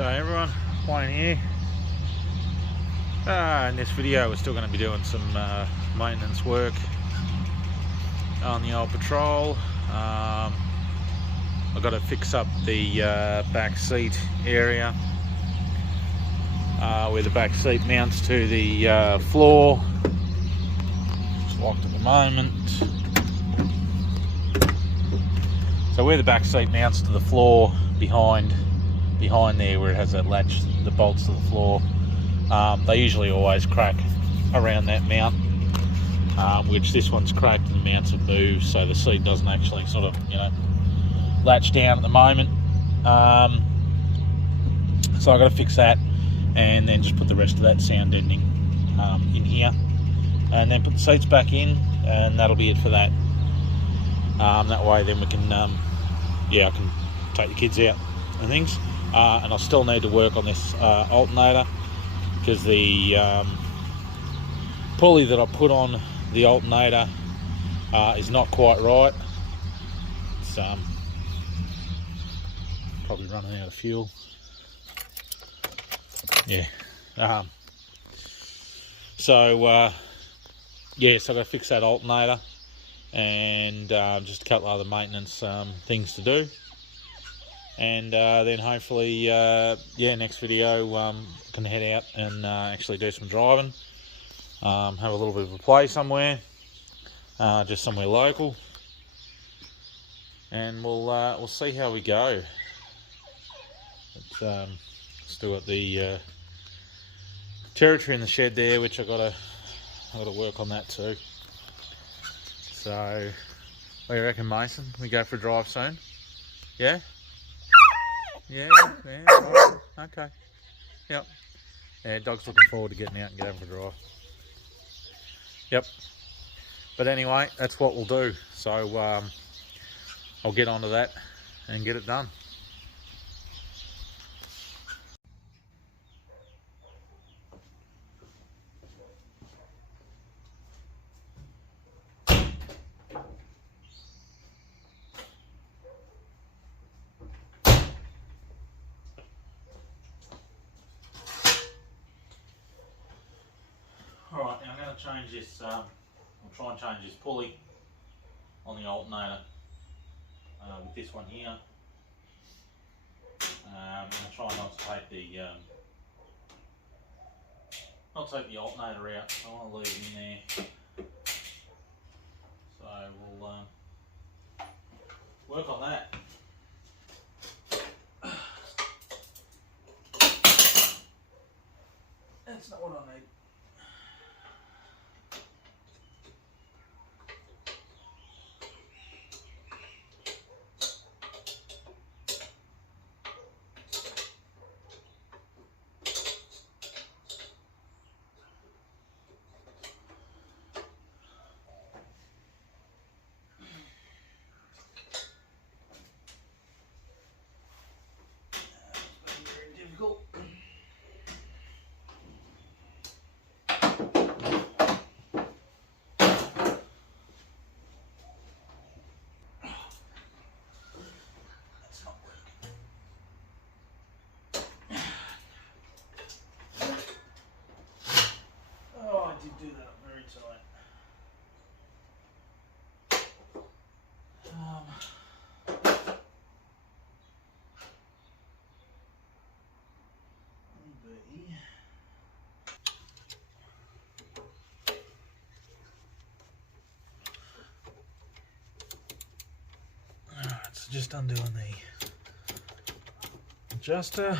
G'day everyone, Wayne here. In this video we're still going to be doing some maintenance work on the old patrol. I've got to fix up the back seat area where the back seat mounts to the floor. It's locked at the moment. So where the back seat mounts to the floor behind there, where it has that latch, the bolts to the floor, they usually always crack around that mount, which this one's cracked and the mounts have moved, so the seat doesn't actually sort of, latch down at the moment. So I've got to fix that and then just put the rest of that sound deadening in here, and then put the seats back in, and that'll be it for that. That way then we can, I can take the kids out and things. And I still need to work on this alternator, because the pulley that I put on the alternator is not quite right. It's probably running out of fuel. Yeah. So I've got to fix that alternator, and just a couple other maintenance things to do. And then hopefully, next video can head out and actually do some driving. Have a little bit of a play somewhere, just somewhere local, and we'll see how we go. But, still got the territory in the shed there, which I got to work on that too. So, what do you reckon, Mason? We go for a drive soon? Yeah. Yeah, right. Okay. Yep. Yeah, dog's looking forward to getting out and going for a drive. Yep. But anyway, that's what we'll do. So I'll get onto that and get it done. Alright, now I'm going to change this, I'll try and change this pulley on the alternator with this one here. I'm going to try not to take the alternator out. I want to leave it in there. So we'll work on that. That's not what I need. Do that up very tight. Alright, so just undoing the adjuster.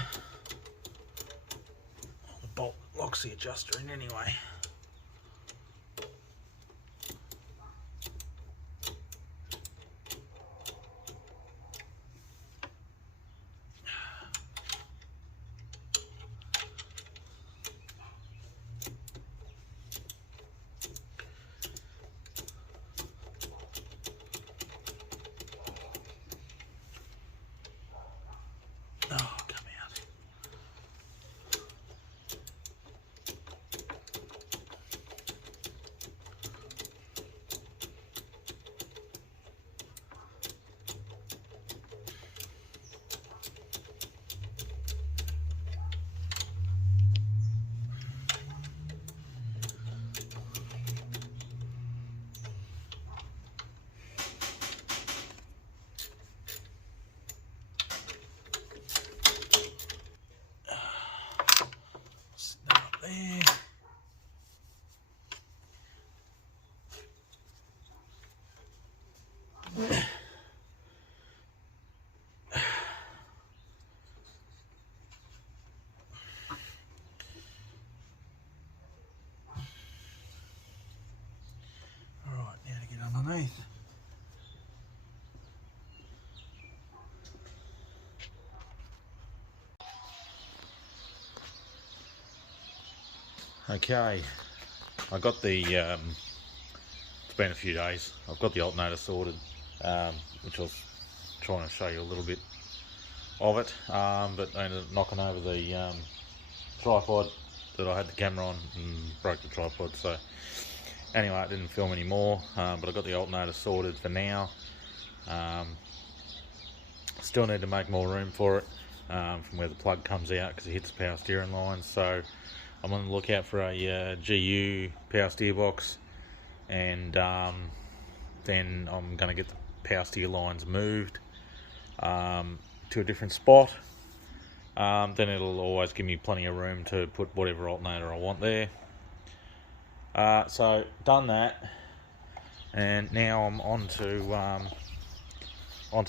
The bolt locks the adjuster in anyway. Okay, I got the, it's been a few days, I've got the alternator sorted, which I was trying to show you a little bit of it, but I ended up knocking over the tripod that I had the camera on and broke the tripod. So anyway, I didn't film anymore, but I got the alternator sorted for now. Still need to make more room for it from where the plug comes out, because it hits the power steering lines. So I'm on the lookout for a GU power steer box, and then I'm going to get the power steer lines moved to a different spot. Then it'll always give me plenty of room to put whatever alternator I want there. So done that, and now I'm on to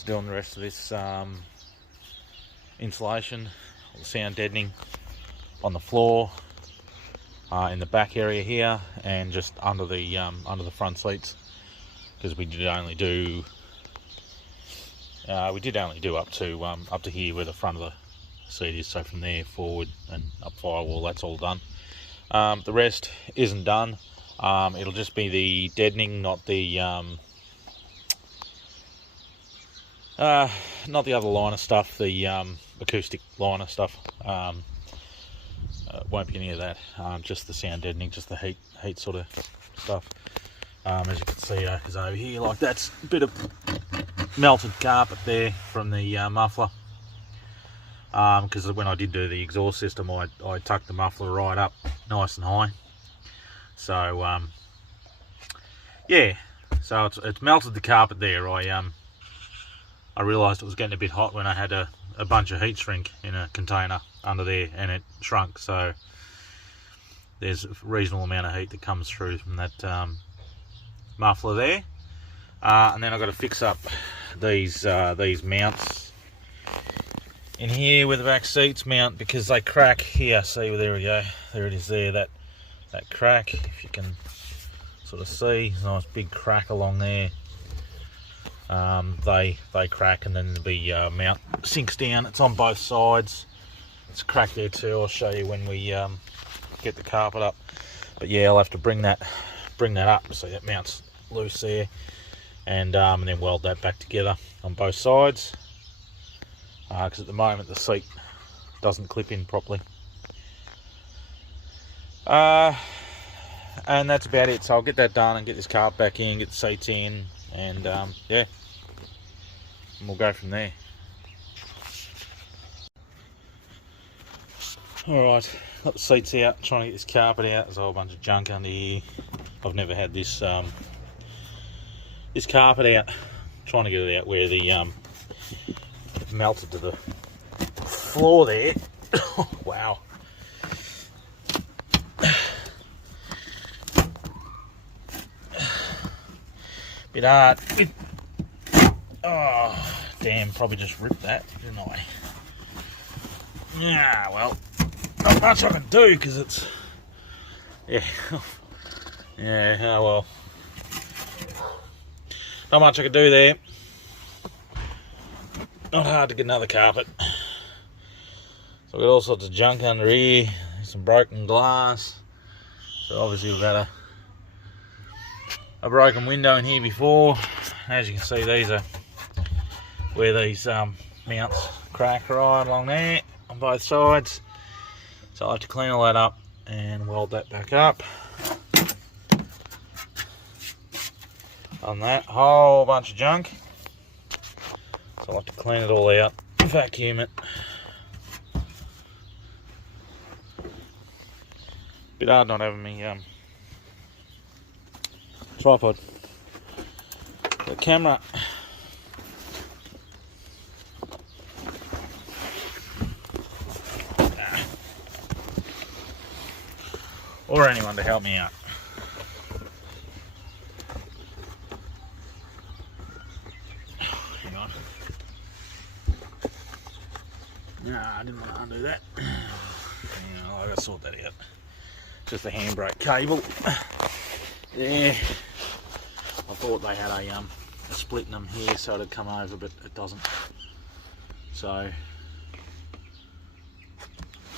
doing the rest of this insulation, the sound deadening on the floor, in the back area here, and just under the front seats, because we did only do up to here where the front of the seat is. So from there forward and up firewall, that's all done. The rest isn't done. It'll just be the deadening, not the other liner stuff, the acoustic liner stuff. Won't be any of that. Just the sound deadening, just the heat sort of stuff. As you can see, is over here, like that's a bit of melted carpet there from the muffler. Because when I did do the exhaust system, I tucked the muffler right up nice and high. So yeah, so it's melted the carpet there. I realised it was getting a bit hot when I had a bunch of heat shrink in a container under there, and it shrunk. So there's a reasonable amount of heat that comes through from that muffler there. And then I've got to fix up these mounts in here where the back seats mount, because they crack here. See, there we go, there it is there, that crack, if you can sort of see, there's a nice big crack along there. They crack, and then the mount sinks down. It's on both sides. It's a crack there too. I'll show you when we get the carpet up. But yeah, I'll have to bring that up so that mount's loose there, and then weld that back together on both sides, because at the moment the seat doesn't clip in properly. And that's about it. So I'll get that done and get this carpet back in, get the seats in, and yeah, and we'll go from there. Alright, got the seats out, trying to get this carpet out. There's a whole bunch of junk under here. I've never had this this carpet out. Trying to get it out where the it melted to the floor there. Wow. Bit hard. Oh, damn, probably just ripped that, didn't I? Yeah, well, not much I can do, because it's, yeah, yeah, oh well. Not much I can do there. Not hard to get another carpet. So we've got all sorts of junk under here, some broken glass. So obviously we've had a broken window in here before. As you can see, these are where these mounts crack right along there on both sides. So I'll have to clean all that up and weld that back up. On that whole bunch of junk, so I'll have to clean it all out, vacuum it. Bit hard not having me tripod, the camera. Or anyone to help me out. Hang on. Nah, I didn't want to undo that. Hang on, I gotta sort that out. Just a handbrake cable. Yeah. I thought they had a split in them here so it'd come over, but it doesn't. So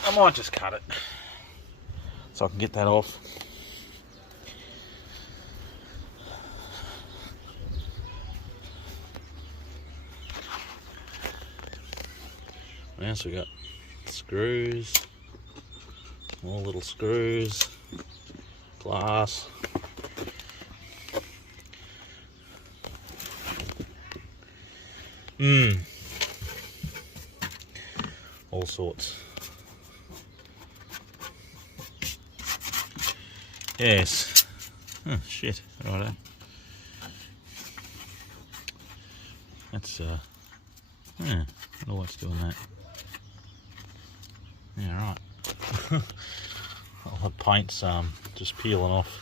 I might just cut it. so I can get that off. What else we got? Screws, more little screws, glass. All sorts. Yes. Oh shit, righto. That's yeah, I don't know what's doing that. Yeah, right. All the paint's just peeling off.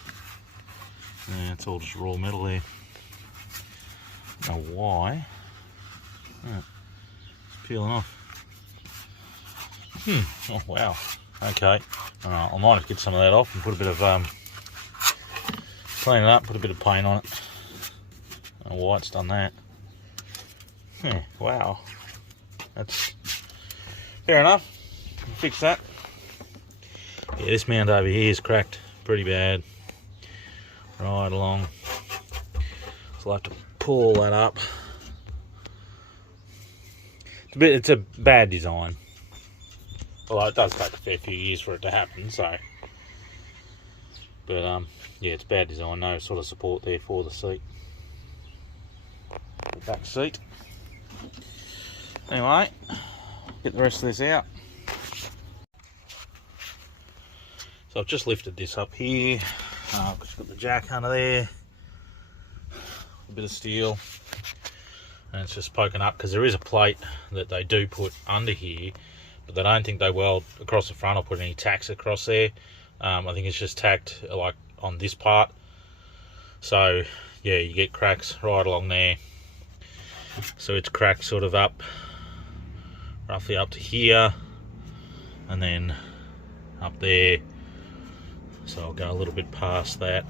Yeah, it's all just raw metal there. Don't know why. Yeah, it's peeling off. Oh wow. Okay. Alright, I might have to get some of that off and put a bit of clean it up, put a bit of paint on it. I don't know why it's done that. Yeah, wow. That's fair enough. Fix that. Yeah, this mount over here is cracked pretty bad. Right along. So I'll have to pull that up. It's a bad design. Although it does take a fair few years for it to happen, so. But yeah, it's bad design. No sort of support there for the seat. The back seat. Anyway, get the rest of this out. So I've just lifted this up here. I've just got the jack under there. A bit of steel. And it's just poking up because there is a plate that they do put under here, but they don't think they weld across the front or put any tacks across there. I think it's just tacked like on this part. So yeah, you get cracks right along there. So it's cracked sort of up, roughly up to here, and then up there. So I'll go a little bit past that.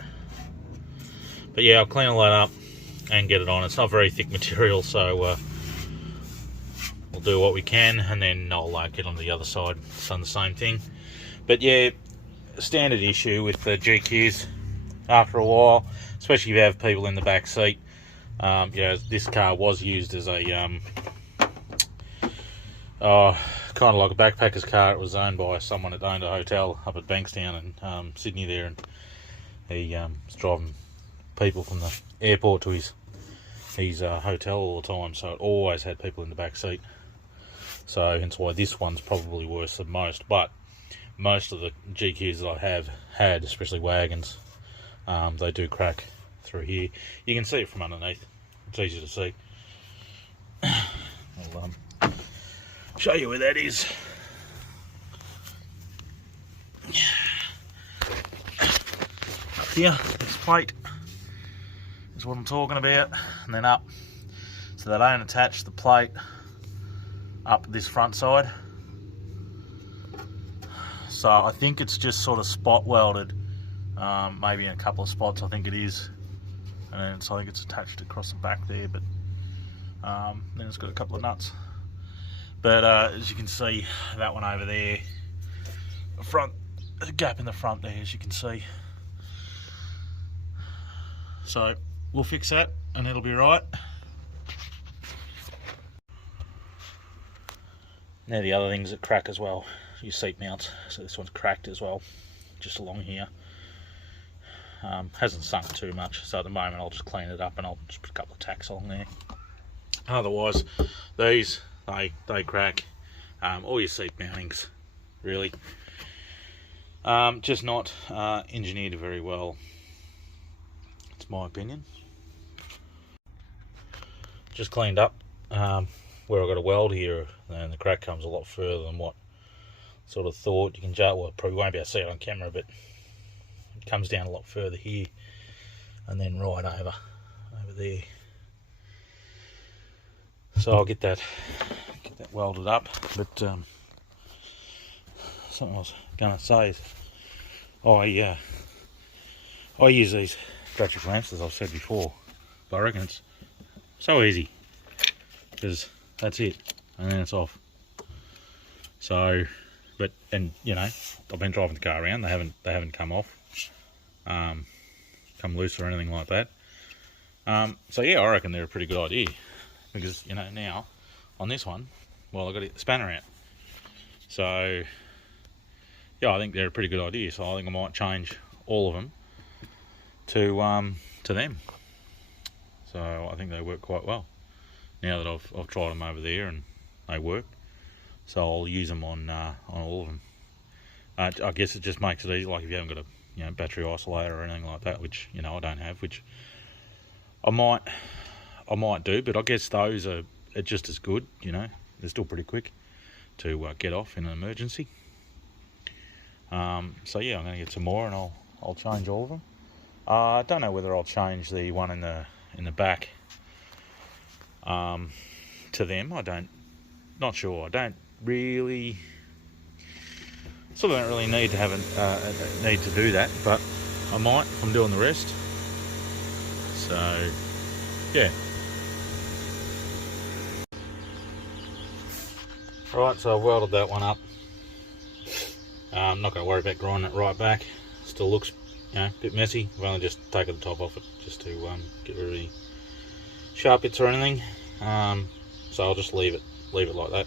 But yeah, I'll clean all that up and get it on. It's not very thick material, so we'll do what we can, and then I'll get on the other side. It's done the same thing. But yeah, standard issue with the GQs after a while, especially if you have people in the back seat. Yeah, this car was used as a kind of like a backpacker's car. It was owned by someone that owned a hotel up at Bankstown in Sydney there, and he was driving people from the airport to his hotel all the time, so it always had people in the back seat. So hence why this one's probably worse than most. But most of the GQs that I have had, especially wagons, they do crack through here. You can see it from underneath. It's easy to see. I'll show you where that is. Up here, this plate is what I'm talking about, and then up. So they don't attach the plate up this front side. So I think it's just sort of spot welded, maybe in a couple of spots I think it is, and then so I think it's attached across the back there, but then it's got a couple of nuts. But as you can see, that one over there, the front, a gap in the front there, as you can see. So we'll fix that and it'll be right. Now the other things that crack as well, your seat mounts. So this one's cracked as well, just along here. Hasn't sunk too much, so at the moment I'll just clean it up and I'll just put a couple of tacks along there. Otherwise, these, they crack. All your seat mountings, really. Just not engineered very well. It's my opinion. Just cleaned up where I've got a weld here, and the crack comes a lot further than what sort of thought. You can judge, well, probably won't be able to see it on camera, but it comes down a lot further here, and then right over there. So I'll get that welded up. But something I was gonna say is I use these electric lamps, as I've said before, but I reckon it's so easy, because that's it, and then it's off. So, but you know, I've been driving the car around. They haven't come off, come loose or anything like that. So yeah, I reckon they're a pretty good idea, because you know, now on this one, well, I've got to get the spanner out. So yeah, I think they're a pretty good idea. So I think I might change all of them to them. So I think they work quite well now that I've tried them over there and they work. So I'll use them on all of them. I guess it just makes it easy, like if you haven't got a battery isolator or anything like that, which I don't have, which I might do, but I guess those are just as good. They're still pretty quick to get off in an emergency. So yeah, I'm going to get some more and I'll change all of them. I don't know whether I'll change the one in the back to them. Not sure. I don't really need to have need to do that, but I might if I'm doing the rest. So yeah. Right, so I've welded that one up. I'm not going to worry about grinding it right back. Still looks a bit messy. I've only just taken the top off it just to get rid of any sharp bits or anything. So I'll just leave it like that.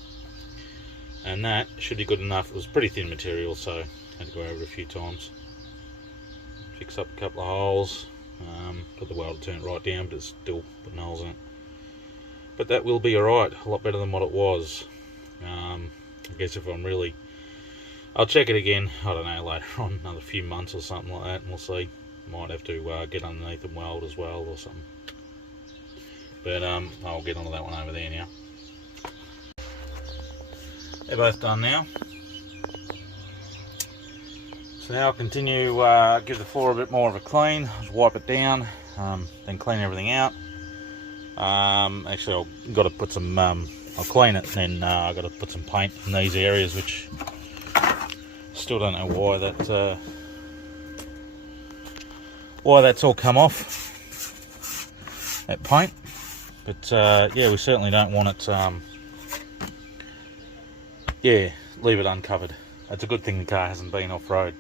And that should be good enough. It was pretty thin material, so I had to go over it a few times. Fix up a couple of holes. Got the welder turned right down, but it's still putting holes in it. But that will be alright, a lot better than what it was. I guess if I'll check it again, I don't know, later on, another few months or something like that, and we'll see. Might have to get underneath and weld as well or something. But I'll get onto that one over there now. They're both done now. So now I'll continue, give the floor a bit more of a clean, just wipe it down, then clean everything out. Actually, I've got to put some, I'll clean it, and then I've got to put some paint in these areas, which still don't know why that's all come off, that paint. But yeah, we certainly don't want it, leave it uncovered. It's a good thing the car hasn't been off-road,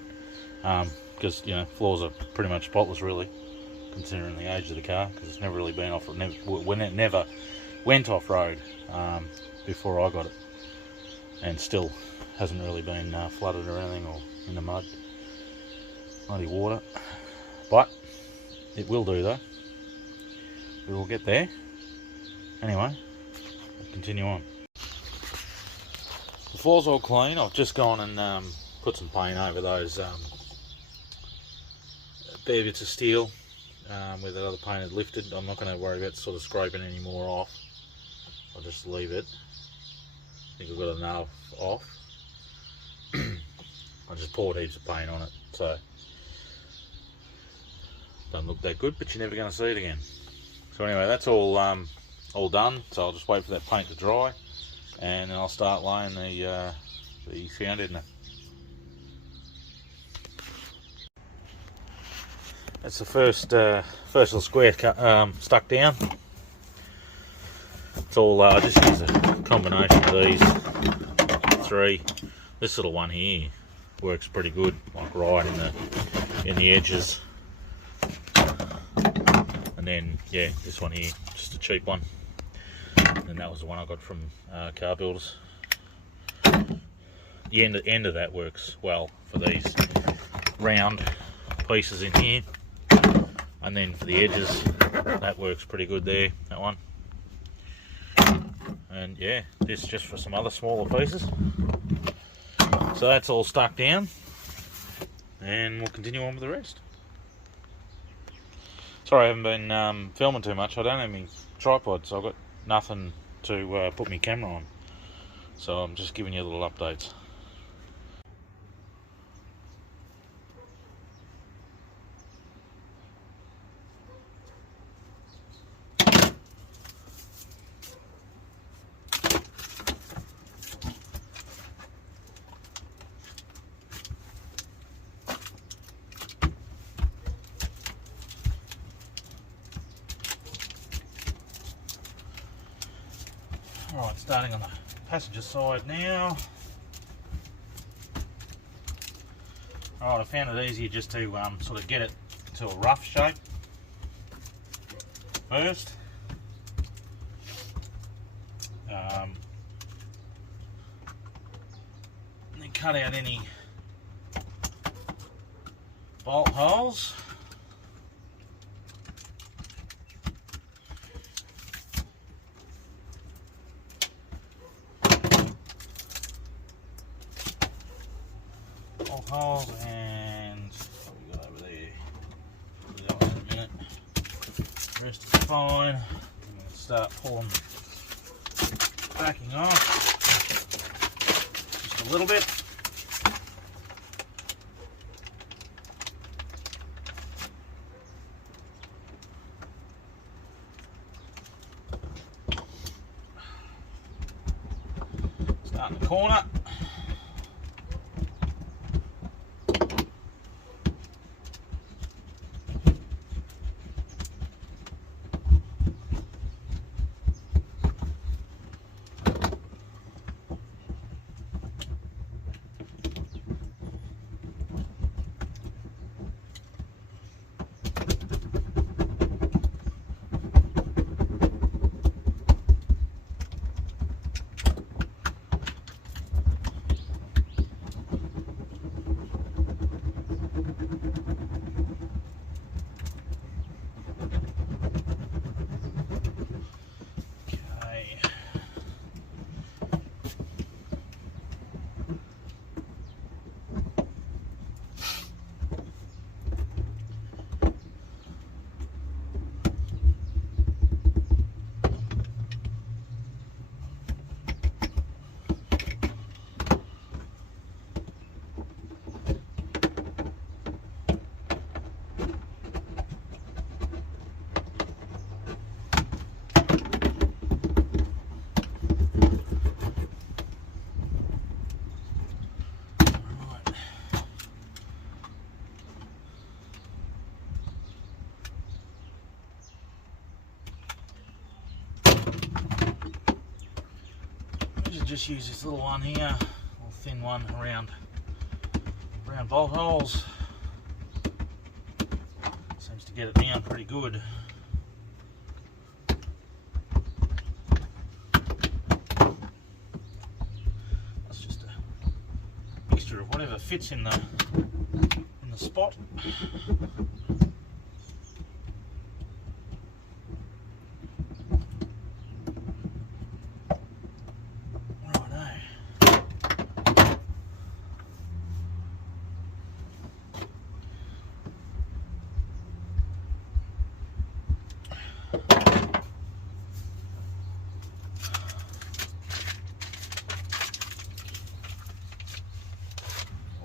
because floors are pretty much spotless really, considering the age of the car, because it's never really been off-road, never went off-road before I got it, and still hasn't really been flooded or anything, or in the muddy water. But it will do though. We will get there. Anyway, we'll continue on. The floor's all clean. I've just gone and put some paint over those bare bits of steel where that other paint had lifted. I'm not going to worry about sort of scraping any more off. I'll just leave it. I think I've got enough off. I just poured heaps of paint on it, so doesn't look that good, but you're never going to see it again. So anyway, that's all done. So I'll just wait for that paint to dry, and then I'll start laying the sound in it. That's the first little square stuck down. It's all I just use a combination of these three. This little one here works pretty good, like right in the edges. And then yeah, this one here, just a cheap one. And that was the one I got from car builders. The end of that works well for these round pieces in here. And then for the edges, that works pretty good there, that one. And yeah, this just for some other smaller pieces. So that's all stuck down, and we'll continue on with the rest. Sorry I haven't been filming too much. I don't have any tripod, so I've got nothing to put my camera on. So I'm just giving you little updates. Alright, starting on the passenger side now. Alright, I found it easier just to sort of get it to a rough shape first. And then cut out any bolt holes. Bolt holes, and what we got over there? Do that one in a minute. The rest is fine. I'm going to start pulling, backing off just a little bit. Start in the corner. Just use this little one here, little thin one around bolt holes. Seems to get it down pretty good. That's just a mixture of whatever fits in the spot.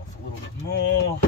A little bit more.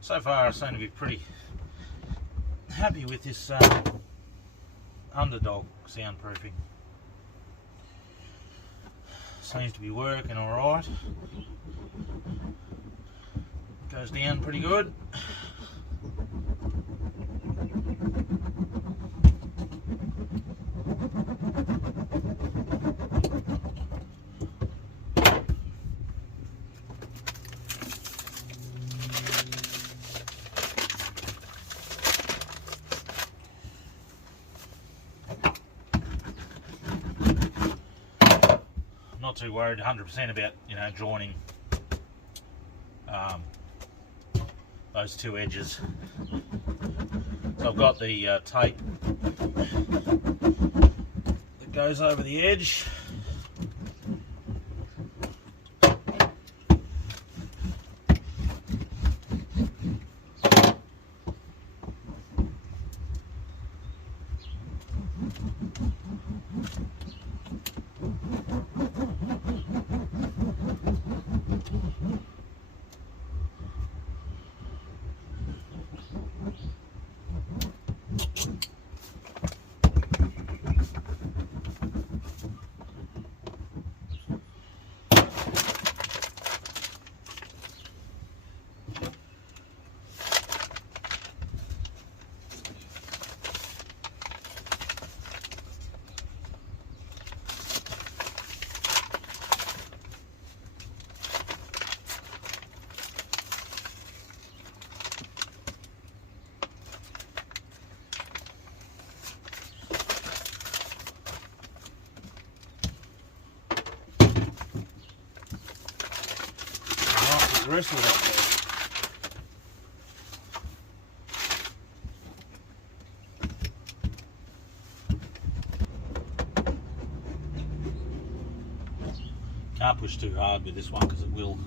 So far I seem to be pretty happy with this Underdog soundproofing. Seems to be working alright. Goes down pretty good. Not too worried 100% about, you know, joining those two edges. So I've got the tape that goes over the edge. The rest of that. Can't push too hard with this one because it will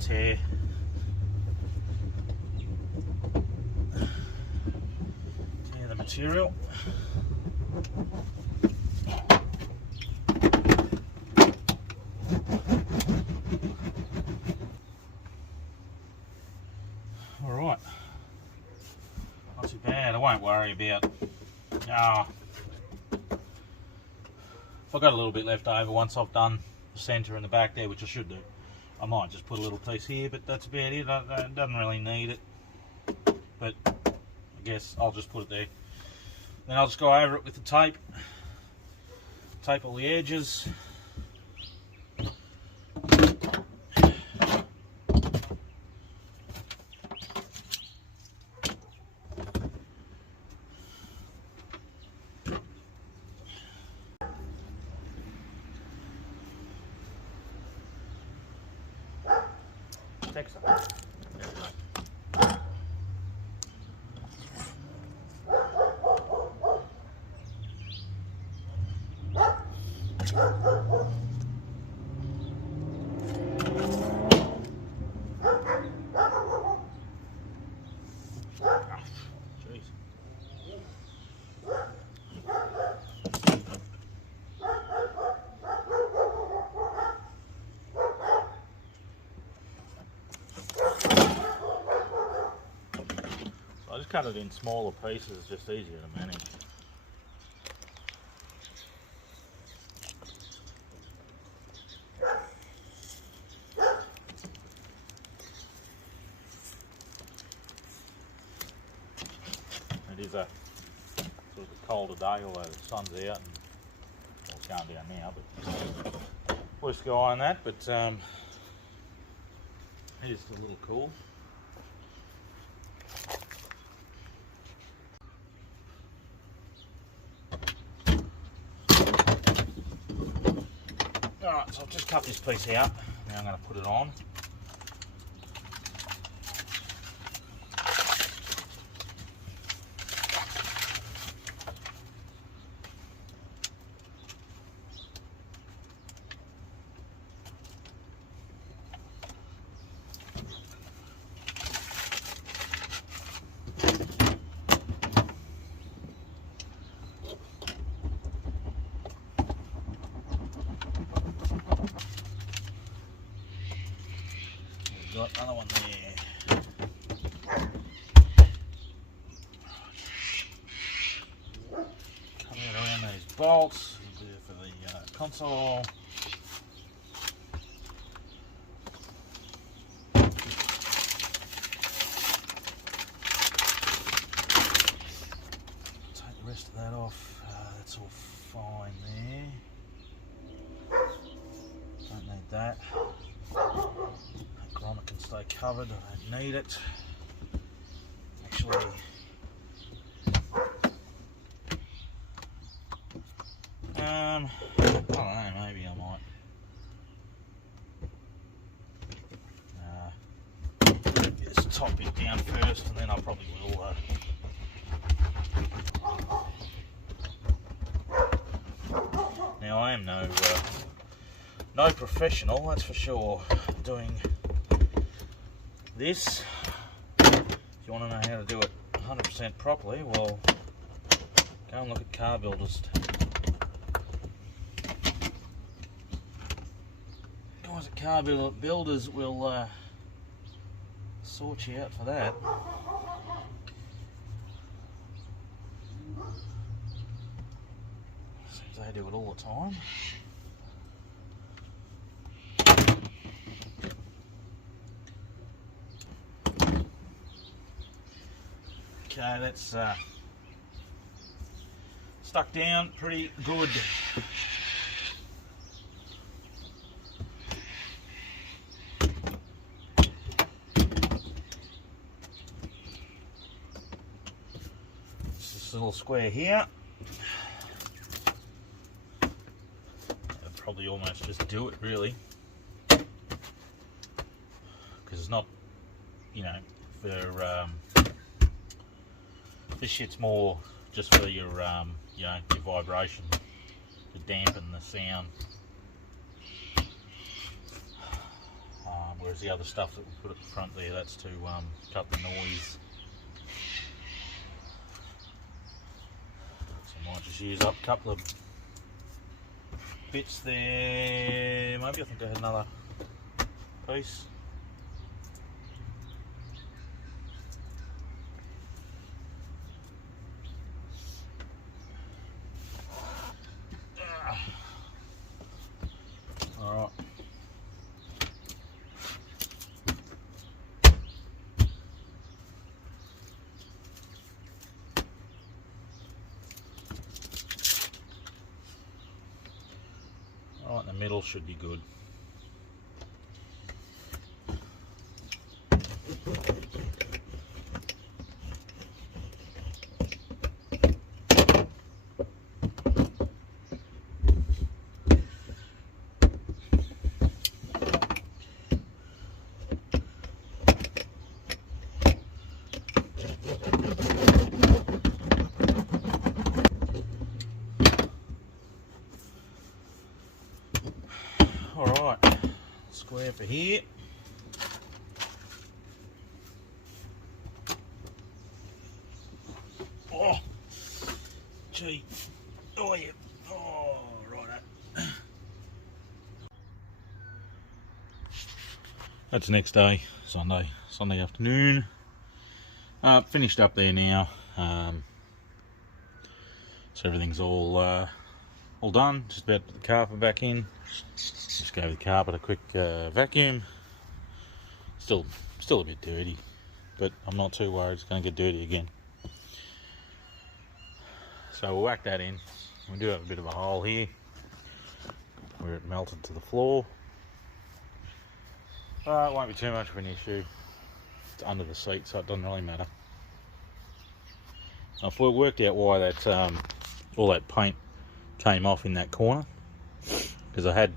tear. Tear the material. Alright, not too bad. I won't worry about if I've got a little bit left over once I've done the centre and the back there, which I should do. I might just put a little piece here, but that's about it. It doesn't really need it, but I guess I'll just put it there. Then I'll just go over it with the tape all the edges. I just cut it in smaller pieces, it's just easier to manage. It is a sort of a colder day, although the sun's out and well, it's going down now, but blue sky on that, but it is a little cool. Alright, so I've just cut this piece out, now I'm going to put it on. Got another one there. Come it around these bolts for the console. Take the rest of that off. That's all fine there. Don't need that. Grommet can stay covered, I don't need it. Actually, I don't know, maybe I might. Get this top bit down first and then I probably will. Now I am no professional, that's for sure, doing this. If you want to know how to do it 100% properly, well, go and look at car builders. Guys at car builders will sort you out for that. because they do it all the time. Okay, that's stuck down pretty good. This little square here. I'd probably almost just do it really, because it's not, you know, for this shit's more just for your you know, your vibration, to dampen the sound. Whereas the other stuff that we put at the front there, that's to cut the noise. So I might just use up a couple of bits there. Maybe I think I had another piece. Alright. Right in the middle should be good. Alright, square for here. Oh, gee. Oh, yeah. Oh, right. That's the next day, Sunday afternoon. Finished up there now. So everything's all done. Just about to put the carpet back in. Just gave the carpet a quick vacuum. Still a bit dirty, but I'm not too worried it's going to get dirty again. So we'll whack that in. We do have a bit of a hole here where it melted to the floor. It won't be too much of an issue. It's under the seat, so it doesn't really matter. I've worked out why that all that paint came off in that corner, because I had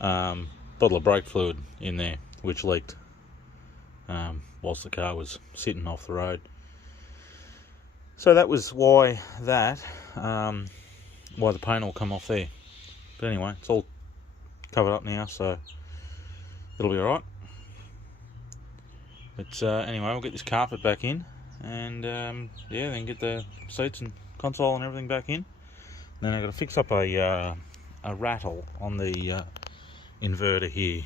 a bottle of brake fluid in there which leaked whilst the car was sitting off the road. So that was why why the paint all come off there. But anyway, it's all covered up now, so it'll be alright. But anyway, we'll get this carpet back in, and yeah, then get the seats and console and everything back in. Then I've got to fix up a rattle on the inverter here.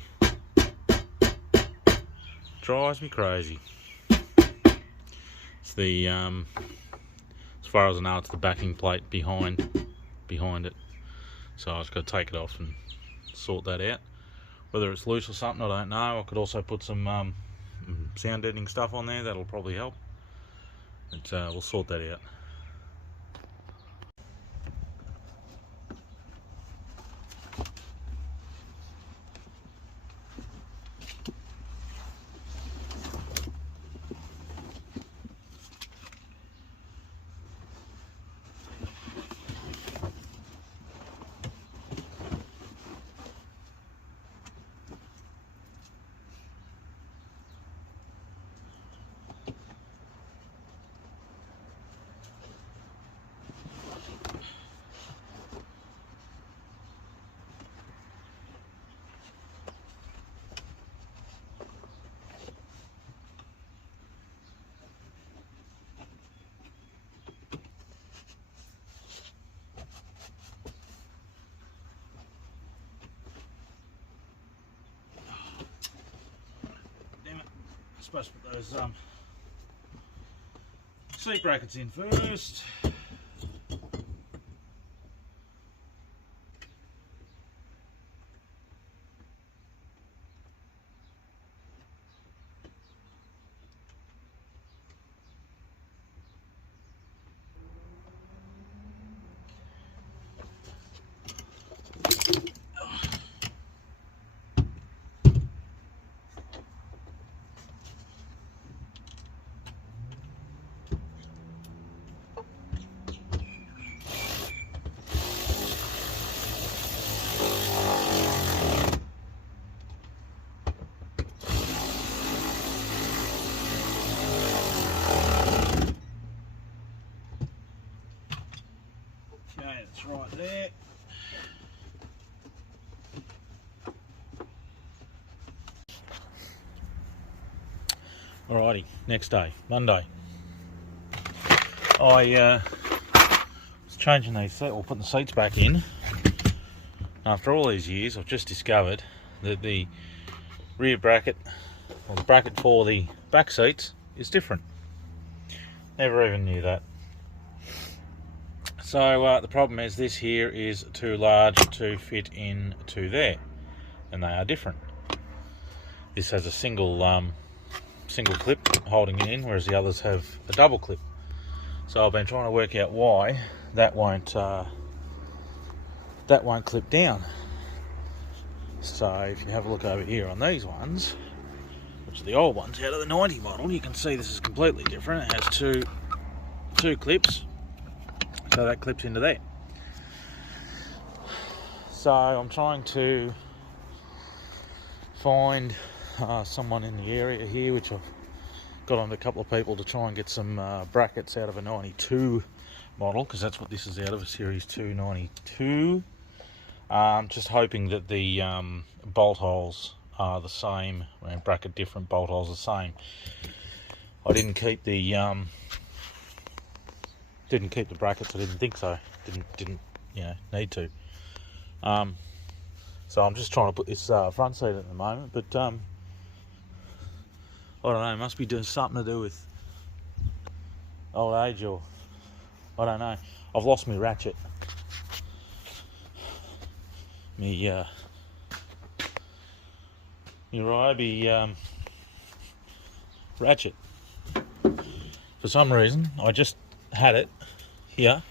Drives me crazy. It's the as far as I know, it's the backing plate behind it. So I've just got to take it off and sort that out. Whether it's loose or something, I don't know. I could also put some sound deadening stuff on there. That'll probably help. But we'll sort that out. Supposed to put those seat brackets in first. That's right there. Alrighty, next day, Monday. I was changing these seats, or putting the seats back in. After all these years, I've just discovered that the rear bracket, or the bracket for the back seats, is different. Never even knew that. So the problem is this here is too large to fit into there, and they are different. This has a single clip holding it in, whereas the others have a double clip. So I've been trying to work out why that won't clip down. So if you have a look over here on these ones, which are the old ones out of the 90 model, you can see this is completely different. It has two clips, so that clips into there. So I'm trying to find someone in the area here, which I've got on a couple of people to try and get some brackets out of a 92 model, because that's what this is out of, a Series 292. Just hoping that the bolt holes are the same, and bracket different, bolt holes the same. I didn't keep the brackets. I didn't think so. Didn't need to. So I'm just trying to put this front seat at the moment, but I don't know. It must be doing something to do with old age, or I don't know. I've lost my ratchet. My RB ratchet. For some reason, I just had it here,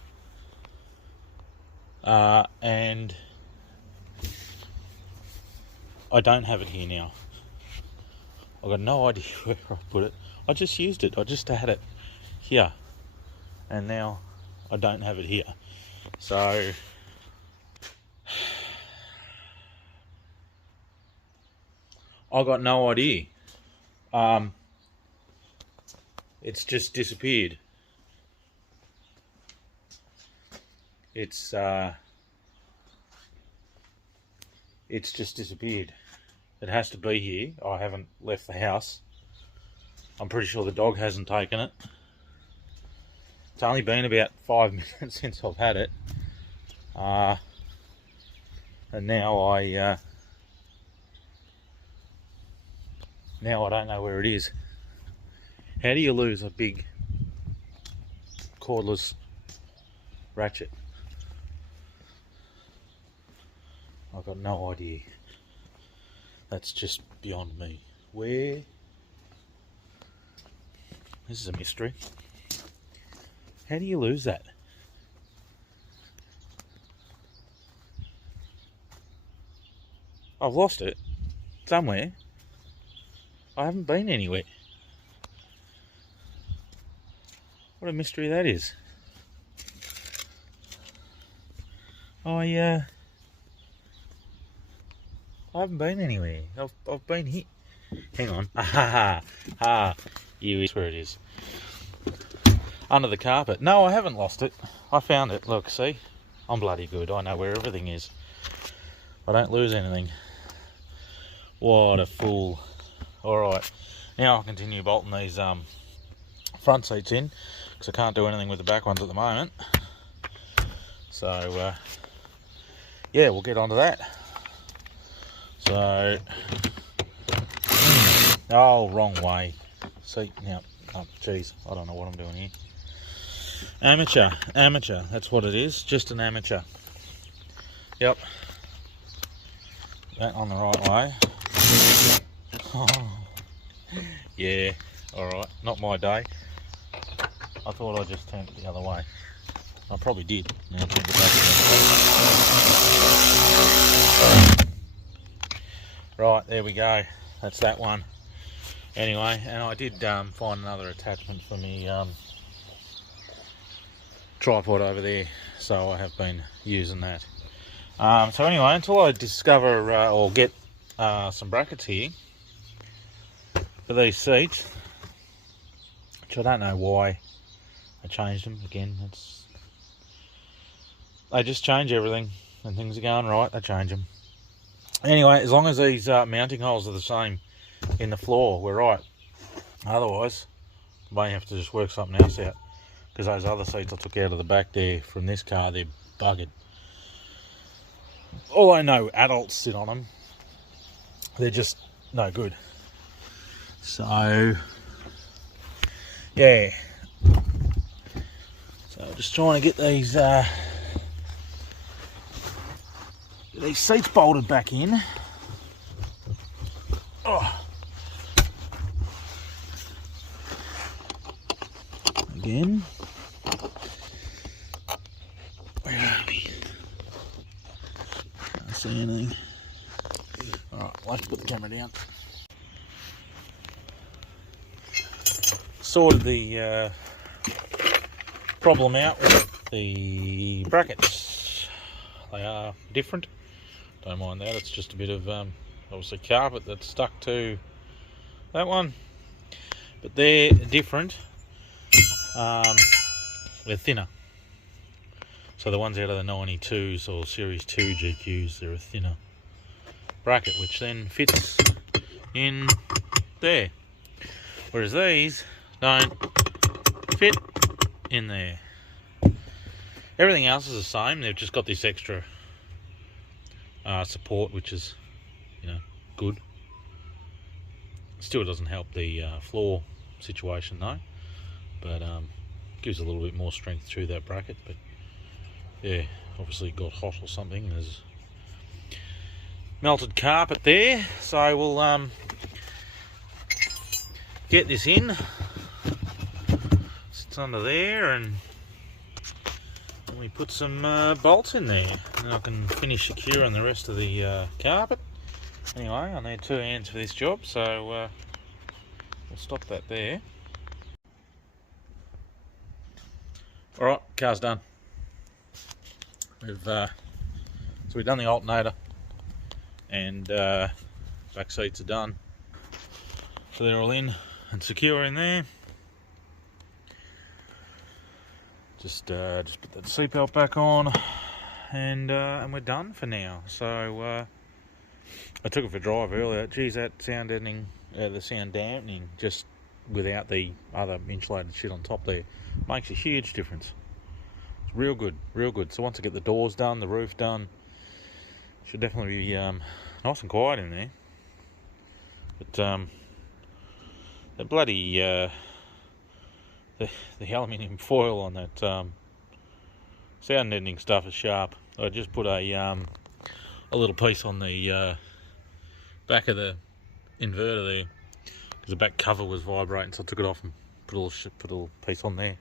and I don't have it here now. I've got no idea where I put it. I just used it. I just had it here, and now I don't have it here. So I got no idea. It's just disappeared. It's just disappeared. It has to be here. I haven't left the house. I'm pretty sure the dog hasn't taken it. It's only been about 5 minutes since I've had it. And now I don't know where it is. How do you lose a big cordless ratchet? I've got no idea. That's just beyond me. Where? This is a mystery. How do you lose that? I've lost it somewhere. I haven't been anywhere. What a mystery that is. I haven't been anywhere. I've been here. Hang on. Here's where it is. Under the carpet. No, I haven't lost it. I found it. Look, see? I'm bloody good. I know where everything is. I don't lose anything. What a fool. Alright. Now I'll continue bolting these front seats in, because I can't do anything with the back ones at the moment. So, yeah, we'll get onto that. So, oh, wrong way. See, now, oh, geez, I don't know what I'm doing here. Amateur, that's what it is, just an amateur. Yep. That on the right way. Oh, yeah, alright, not my day. I thought I just turned it the other way. I probably did. Now turn it back again. Right, there we go. That's that one. Anyway, and I did find another attachment for me tripod over there, so I have been using that. So anyway, until I discover or get some brackets here for these seats, which I don't know why I changed them. Again, it's they just change everything. When things are going right, they change them. Anyway, as long as these mounting holes are the same in the floor, we're right. Otherwise, I may have to just work something else out, because those other seats I took out of the back there from this car, they're buggered. Although no adults sit on them, they're just no good. So, yeah. So just trying to get these seats bolted back in. Oh. Again. Where are we? Can't see anything. Alright, I'll have to put the camera down. Sorted the problem out with the brackets. They are different. Don't mind that, it's just a bit of obviously carpet that's stuck to that one. But they're different. They're thinner. So the ones out of the 92s or Series 2 GQs, they're a thinner bracket, which then fits in there. Whereas these don't fit in there. Everything else is the same, they've just got this extra support, which is, good. Still doesn't help the floor situation though, but gives a little bit more strength through that bracket. But yeah, obviously it got hot or something. There's melted carpet there, so we'll get this in. Sits under there, and we put some bolts in there, and I can finish securing the rest of the carpet. Anyway, I need 2 hands for this job, so we'll stop that there. Alright, car's done. We've done the alternator, and back seats are done. So they're all in and secure in there. Just put that seatbelt back on, and we're done for now. So I took it for a drive earlier. Geez, that sound deadening, the sound dampening, just without the other insulated shit on top there, makes a huge difference. It's real good, real good. So once I get the doors done, the roof done, should definitely be nice and quiet in there. But the bloody the aluminium foil on that sound deadening stuff is sharp. I just put a little piece on the back of the inverter there, because the back cover was vibrating, so I took it off and put a little piece on there.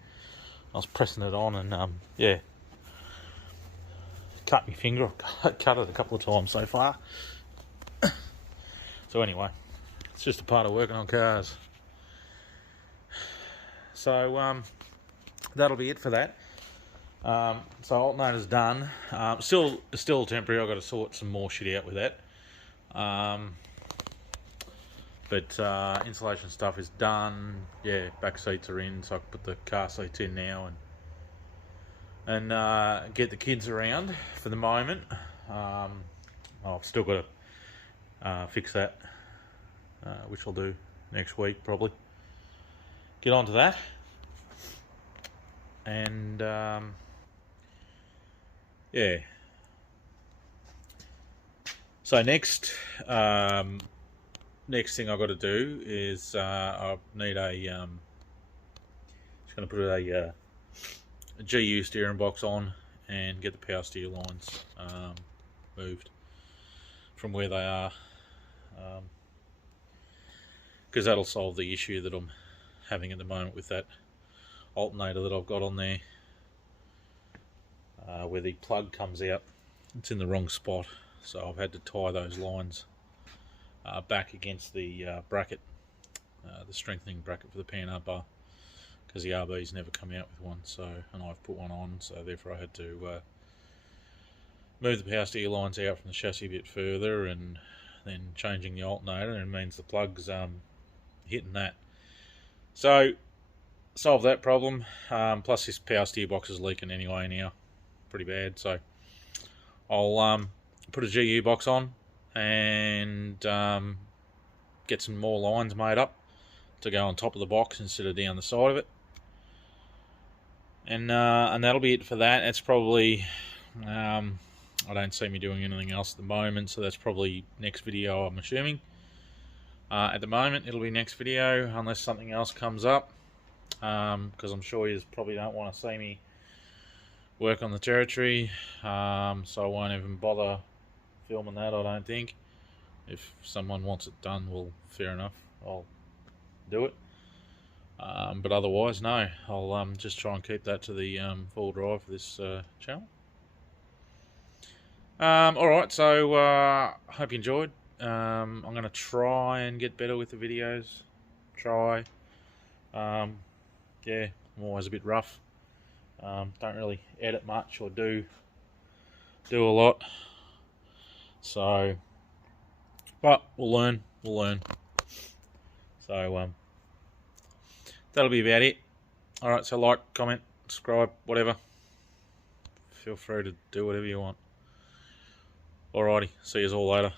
I was pressing it on, and yeah, cut my finger. I've cut it a couple of times so far. So anyway, it's just a part of working on cars. So that'll be it for that. So alternator's done. Still temporary. I've got to sort some more shit out with that. But insulation stuff is done. Yeah, back seats are in, so I can put the car seats in now and get the kids around for the moment. I've still got to fix that, which I'll do next week probably. Get onto that, and yeah. So next thing I've got to do is I need just going to put a GU steering box on and get the power steer lines moved from where they are, because that'll solve the issue that I'm having at the moment with that alternator that I've got on there, where the plug comes out. It's in the wrong spot, so I've had to tie those lines back against the bracket, the strengthening bracket for the PNR bar, because the RB's never come out with one, so, and I've put one on, so therefore I had to move the power steer lines out from the chassis a bit further, and then changing the alternator, and it means the plug's hitting that. So solve that problem, plus this power steer box is leaking anyway now, pretty bad. So I'll put a GU box on and get some more lines made up to go on top of the box instead of down the side of it. And that'll be it for that. It's probably, I don't see me doing anything else at the moment, so that's probably next video, I'm assuming. At the moment, it'll be next video, unless something else comes up, because I'm sure you probably don't want to see me work on the territory, so I won't even bother filming that, I don't think. If someone wants it done, well, fair enough, I'll do it. But otherwise, no, I'll just try and keep that to the full drive for this channel. Alright, so hope you enjoyed. I'm going to try and get better with the videos. Yeah, I'm always a bit rough. Don't really edit much or do a lot. So, but we'll learn. So, that'll be about it. Alright, so like, comment, subscribe, whatever. Feel free to do whatever you want. Alrighty, see you all later.